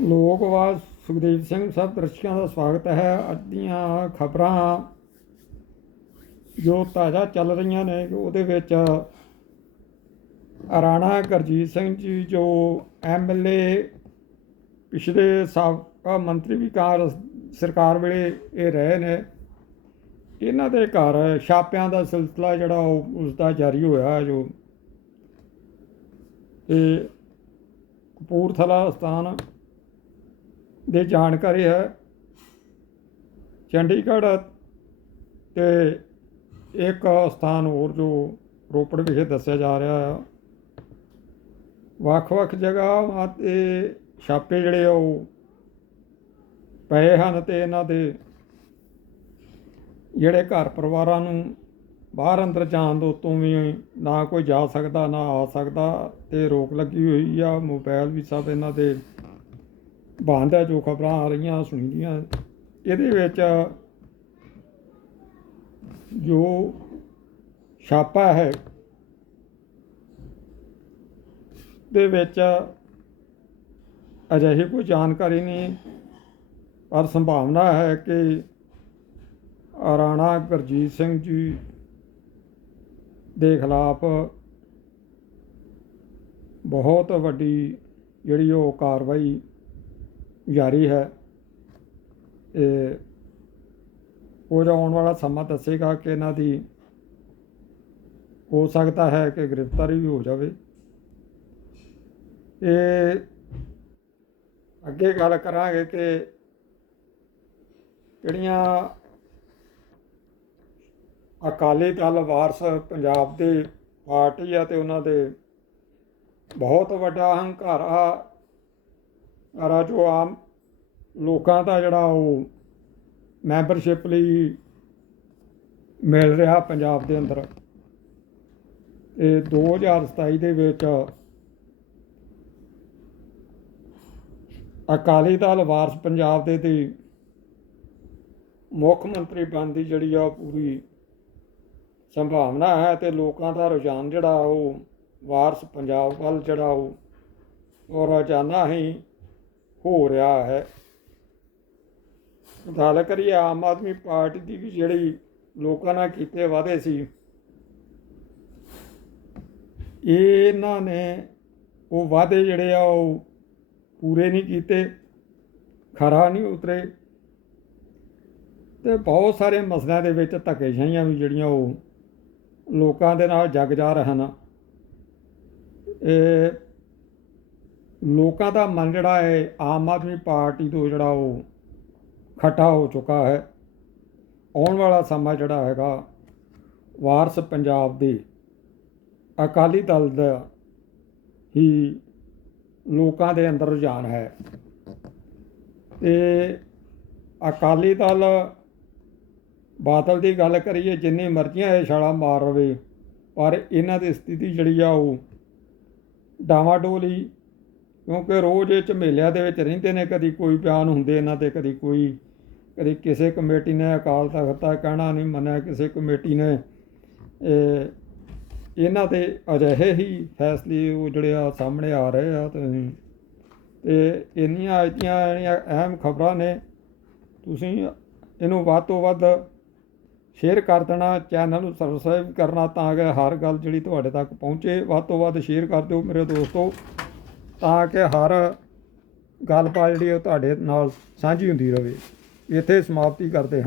ਲੋਕਵਾਦ ਸੁਖਦੇਵ ਸਿੰਘ ਸਭ ਦਰਸ਼ਕਾਂ ਦਾ ਸਵਾਗਤ ਹੈ। ਅੱਜ ਦੀਆਂ ਖਬਰਾਂ ਜੋ ਤਾਜ਼ਾ ਚੱਲ ਰਹੀਆਂ ਨੇ, ਉਹਦੇ ਵਿੱਚ ਰਾਣਾ ਗੁਰਜੀਤ ਸਿੰਘ ਜੀ, ਜੋ ਐਮਐਲਏ ਪਿਛਲੇ ਸਾਬਕਾ ਮੰਤਰੀ ਵੀ ਕਾਰ ਸਰਕਾਰ ਵੇਲੇ ਇਹ ਰਹੇ ਨੇ। ਇਹਨਾਂ ਦੇ ਘਰ ਛਾਪਿਆਂ ਦਾ ਸਿਲਸਿਲਾ ਜਿਹੜਾ ਉਹ ਉਸ ਦਾ ਜਾਰੀ ਹੋਇਆ ਜੋ ਇਹ ਕਪੂਰਥਲਾ ਸਥਾਨ ਦੀ ਜਾਣਕਾਰੀ ਹੈ। ਚੰਡੀਗੜ੍ਹ ਤੇ ਇੱਕ ਸਥਾਨ ਹੋਰ ਜੋ ਰੋਪੜ ਵਿਖੇ ਦੱਸਿਆ ਜਾ ਰਿਹਾ ਹੈ ਵੱਖ-ਵੱਖ ਜਗ੍ਹਾ ਤੇ ਛਾਪੇ ਜਿਹੜੇ ਆ ਉਹ ਪਏ ਹਨ ਤੇ ਇਹਨਾਂ ਦੇ ਜਿਹੜੇ ਘਰ ਪਰਿਵਾਰਾਂ ਨੂੰ ਬਾਹਰ ਅੰਦਰ ਜਾਣ ਤੋਂ ਤੋਂ ਵੀ ਨਾ ਕੋਈ ਜਾ ਸਕਦਾ, ਨਾ ਆ ਸਕਦਾ ਤੇ ਰੋਕ ਲੱਗੀ ਹੋਈ ਆ। ਮੋਬਾਈਲ ਵੀ ਸਭ ਇਹਨਾਂ ਦੇ ਬੰਦ ਹੈ ਜੋ ਖਬਰਾਂ ਆ ਰਹੀਆਂ ਸੁਣੀਆਂ ਇਹਦੇ ਵਿੱਚ ਜੋ ਛਾਪਾ ਹੈ, ਦੇ ਵਿੱਚ ਅਜਿਹੀ ਕੋਈ ਜਾਣਕਾਰੀ ਨਹੀਂ, ਪਰ ਸੰਭਾਵਨਾ ਹੈ ਕਿ ਰਾਣਾ ਗੁਰਜੀਤ ਸਿੰਘ ਜੀ ਦੇ ਖਿਲਾਫ ਬਹੁਤ ਵੱਡੀ ਜਿਹੜੀ ਉਹ ਕਾਰਵਾਈ ਜਾਰੀ ਹੈ। ਇਹ ਉਹ ਆਉਣ ਵਾਲਾ ਸਮਾਂ ਦੱਸੇਗਾ ਕਿ ਇਹਨਾਂ ਦੀ ਹੋ ਸਕਦਾ ਹੈ ਕਿ ਗ੍ਰਿਫਤਾਰੀ ਵੀ ਹੋ ਜਾਵੇ। ਇਹ ਅੱਗੇ ਗੱਲ ਕਰਾਂਗੇ ਕਿ ਜਿਹੜੀਆਂ ਅਕਾਲੀ ਦਲ ਵਾਰਸ ਪੰਜਾਬ ਦੇ ਪਾਰਟੀ ਆ ਤੇ ਉਹਨਾਂ ਦੇ ਬਹੁਤ ਵੱਡਾ ਹੰਕਾਰਾ ਆ ਜੋ ਆਮ ਲੋਕਾਂ ਦਾ ਜਿਹੜਾ ਉਹ ਮੈਂਬਰਸ਼ਿਪ ਲਈ ਮਿਲ ਰਿਹਾ ਪੰਜਾਬ ਦੇ ਅੰਦਰ, ਇਹ 2027 ਦੇ ਵਿੱਚ ਅਕਾਲੀ ਦਲ ਵਾਰਸ ਪੰਜਾਬ ਦੇ ਦੀ ਮੁੱਖ ਮੰਤਰੀ ਬਣਨ ਦੀ ਜਿਹੜੀ ਆ ਉਹ ਪੂਰੀ ਸੰਭਾਵਨਾ ਹੈ ਤੇ ਲੋਕਾਂ ਦਾ ਰੁਝਾਨ ਜਿਹੜਾ ਉਹ ਵਾਰਸ ਪੰਜਾਬ ਵੱਲ ਜਿਹੜਾ ਉਹ ਰੋਜ਼ਾਨਾ ਹੀ ਹੋ ਰਿਹਾ ਹੈ। ਗੱਲ ਕਰੀਏ, ਆਮ ਆਦਮੀ ਪਾਰਟੀ ਦੀ ਵੀ ਜਿਹੜੀ ਲੋਕਾਂ ਨਾਲ ਕੀਤੇ ਵਾਅਦੇ ਸੀ, ਇਹਨਾਂ ਨੇ ਉਹ ਵਾਅਦੇ ਜਿਹੜੇ ਆ ਉਹ ਪੂਰੇ ਨਹੀਂ ਕੀਤੇ, ਖਰਾ ਨਹੀਂ ਉਤਰੇ। ਤੇ ਬਹੁਤ ਸਾਰੇ ਮਸਲਿਆਂ ਦੇ ਵਿੱਚ ਧੱਕੇਸ਼ਾਹੀਆਂ ਵੀ ਜਿਹੜੀਆਂ ਉਹ ਲੋਕਾਂ ਦੇ ਨਾਲ ਜਗ ਜਾ ਰਹੇ ਹਨ ਇਹ ਲੋਕਾਂ ਦਾ ਮਨ ਜਿਹੜਾ ਹੈ, ਆਮ ਆਦਮੀ ਪਾਰਟੀ ਤੋਂ ਜਿਹੜਾ ਉਹ ਖਟਾ ਹੋ ਚੁੱਕਾ ਹੈ। ਆਉਣ ਵਾਲਾ ਸਮਾਂ ਜਿਹੜਾ ਹੈਗਾ, ਵਾਰਸ ਪੰਜਾਬ ਦੇ ਅਕਾਲੀ ਦਲ ਦਾ ਹੀ ਲੋਕਾਂ ਦੇ ਅੰਦਰ ਰੁਝਾਨ ਹੈ। ਤੇ ਅਕਾਲੀ ਦਲ ਬਾਦਲ ਦੀ ਗੱਲ ਕਰੀਏ, ਜਿੰਨੀ ਮਰਜ਼ੀਆਂ ਇਹ ਛਾਲਾ ਮਾਰ ਰਵੇ, ਪਰ ਇਹਨਾਂ ਦੀ ਸਥਿਤੀ ਜਿਹੜੀ ਆ ਉਹ ਡਾਵਾਡੋਲੀ ਕਿਉਂਕਿ ਰੋਜ਼ ਇਹ ਝਮੇਲਿਆਂ ਦੇ ਵਿੱਚ ਰਹਿੰਦੇ ਨੇ, ਕਦੀ ਕੋਈ ਬਿਆਨ ਹੁੰਦੇ ਇਹਨਾਂ ਤੇ ਕਦੀ ਕੋਈ, ਕਦੀ ਕਿਸੇ ਕਮੇਟੀ ਨੇ ਅਕਾਲ ਤਖਤ ਦਾ ਕਹਿਣਾ ਨਹੀਂ ਮੰਨਿਆ, ਕਿਸੇ ਕਮੇਟੀ ਨੇ। ਇਹਨਾਂ 'ਤੇ ਅਜਿਹੇ ਹੀ ਫੈਸਲੇ ਉਹ ਜਿਹੜੇ ਆ ਸਾਹਮਣੇ ਆ ਰਹੇ ਆ ਤੇ ਤੇ ਇੰਨੀਆਂ ਇਤੀਆਂ ਜਿਹੜੀਆਂ ਅਹਿਮ ਖਬਰਾਂ ਨੇ। ਤੁਸੀਂ ਇਹਨੂੰ ਵੱਧ ਤੋਂ ਵੱਧ ਸ਼ੇਅਰ ਕਰ ਦੇਣਾ ਚੈਨਲ ਨੂੰ ਸਬਸਕ੍ਰਾਈਬ ਕਰਨਾ ਤਾਂ ਕਿ ਹਰ ਗੱਲ ਜਿਹੜੀ ਤੁਹਾਡੇ ਤੱਕ ਪਹੁੰਚੇ। ਵੱਧ ਤੋਂ ਵੱਧ ਸ਼ੇਅਰ ਕਰ ਦਿਓ ਮੇਰੇ ਦੋਸਤੋ। ਤਾਂ ਕਿ ਹਰ ਗੱਲਬਾਤ ਜਿਹੜੀ ਉਹ ਤੁਹਾਡੇ ਨਾਲ ਸਾਂਝੀ ਹੁੰਦੀ ਰਹੇ ਇੱਥੇ ਸਮਾਪਤੀ ਕਰਦੇ ਹਾਂ।